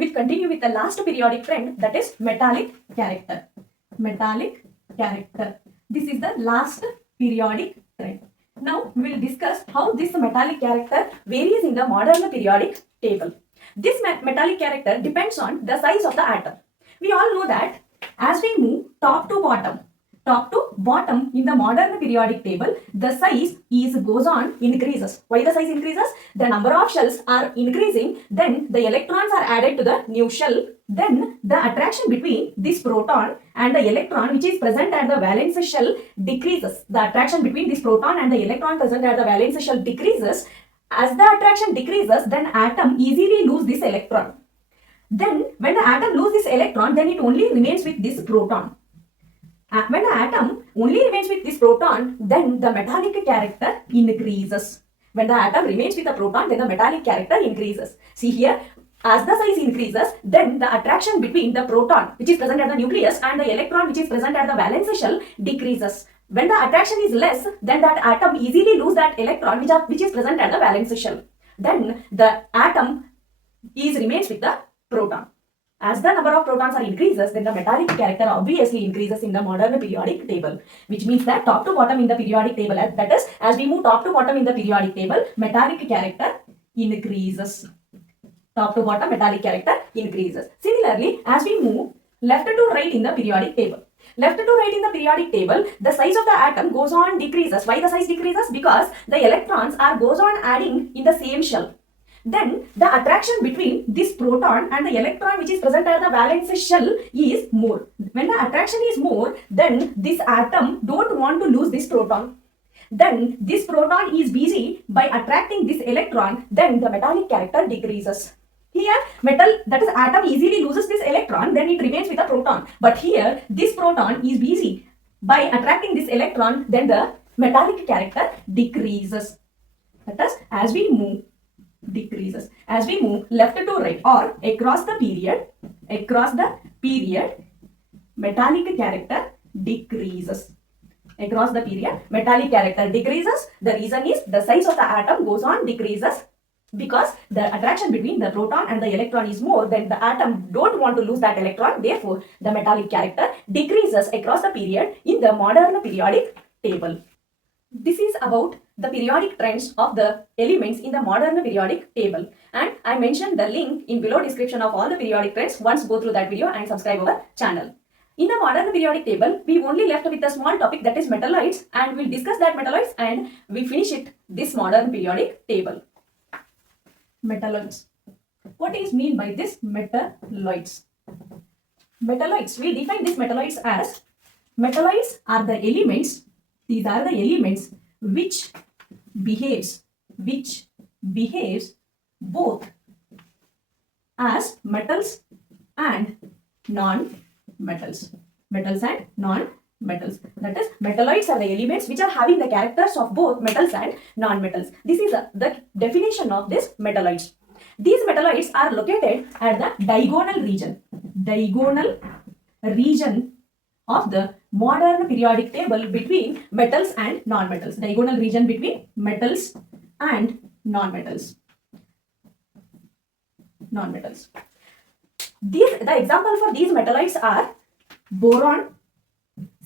will continue with the last periodic trend, that is metallic character. Metallic character. This is the last periodic trend. Now we will discuss how this metallic character varies in the modern periodic table. This metallic character depends on the size of the atom. We all know that as we move top to bottom in the modern periodic table, the size goes on increases. Why the size increases? The number of shells are increasing, then the electrons are added to the new shell, then the attraction between this proton and the electron which is present at the valence shell decreases. The attraction between this proton and the electron present at the valence shell decreases. As the attraction decreases, then atom easily lose this electron. Then when the atom loses this electron, then it only remains with this proton. When the atom only remains with this proton, then the metallic character increases. When the atom remains with the proton, then the metallic character increases. See here, as the size increases, then the attraction between the proton which is present at the nucleus and the electron which is present at the valence shell decreases. When the attraction is less, then that atom easily loses that electron which is present at the valence shell. Then the atom remains with the proton. As the number of protons are increases, then the metallic character obviously increases in the modern periodic table, which means that top to bottom in the periodic table, that is, as we move top to bottom in the periodic table, metallic character increases. Top to bottom, metallic character increases. Similarly, as we move left to right in the periodic table, left to right in the periodic table, the size of the atom goes on decreases. Why the size decreases? Because the electrons goes on adding in the same shell. Then the attraction between this proton and the electron which is present at the valence shell is more. When the attraction is more, then this atom don't want to lose this proton. Then this proton is busy by attracting this electron, then the metallic character decreases. Here that is atom easily loses this electron, then it remains with a proton. But here this proton is busy by attracting this electron, then the metallic character decreases. That is, as we move decreases. As we move left to right or across the period, metallic character decreases. Across the period, metallic character decreases. The reason is the size of the atom goes on decreases because the attraction between the proton and the electron is more, then the atom don't want to lose that electron. Therefore, the metallic character decreases across the period in the modern periodic table. This is about the periodic trends of the elements in the modern periodic table, and I mentioned the link in below description of all the periodic trends. Once go through that video and subscribe our channel. In the modern periodic table, we only left with a small topic, that is metalloids, and we'll discuss that metalloids and we finish it this modern periodic table. Metalloids. What is mean by this metalloids? Metalloids, we define these metalloids as metalloids are the elements. These are the elements which behaves both as metals and non-metals. Metals and non-metals. That is, metalloids are the elements which are having the characters of both metals and non-metals. This is the definition of this metalloids. These metalloids are located at the diagonal region of the modern periodic table between metals and non-metals. Diagonal region between metals and non-metals. The example for these metalloids are boron,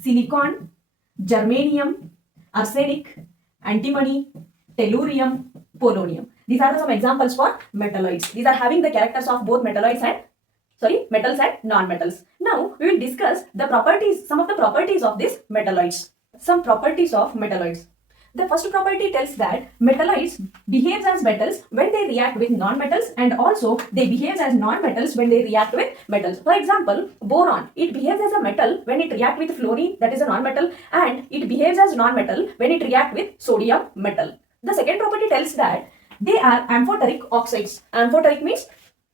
silicon, germanium, arsenic, antimony, tellurium, polonium. These are some examples for metalloids. These are having the characters of both metals and non-metals. Now we will discuss the properties, some of the properties of these metalloids. Some properties of metalloids. The first property tells that metalloids behaves as metals when they react with non-metals, and also they behave as non-metals when they react with metals. For example, boron, it behaves as a metal when it reacts with fluorine, that is a non-metal, and it behaves as non-metal when it reacts with sodium metal. The second property tells that they are amphoteric oxides. Amphoteric means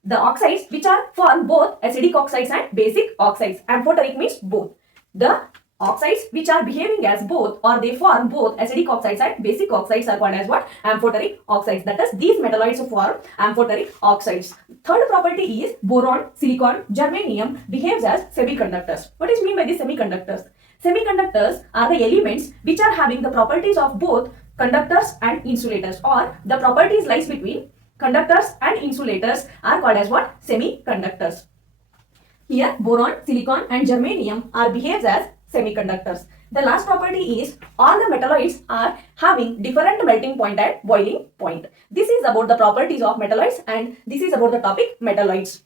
the oxides which are form both acidic oxides and basic oxides. Amphoteric means both. The oxides which are behaving as both, or they form both acidic oxides and basic oxides, are called as what? Amphoteric oxides. That is, these metalloids form amphoteric oxides. Third property is boron, silicon, germanium behaves as semiconductors. What is mean by these semiconductors? Semiconductors are the elements which are having the properties of both conductors and insulators, or the properties lies between Conductors and insulators are called as what? Semiconductors. Here, boron, silicon and germanium are behaves as semiconductors. The last property is all the metalloids are having different melting point and boiling point. This is about the properties of metalloids and this is about the topic metalloids.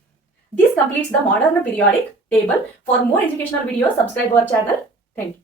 This completes the modern periodic table. For more educational videos, subscribe our channel. Thank you.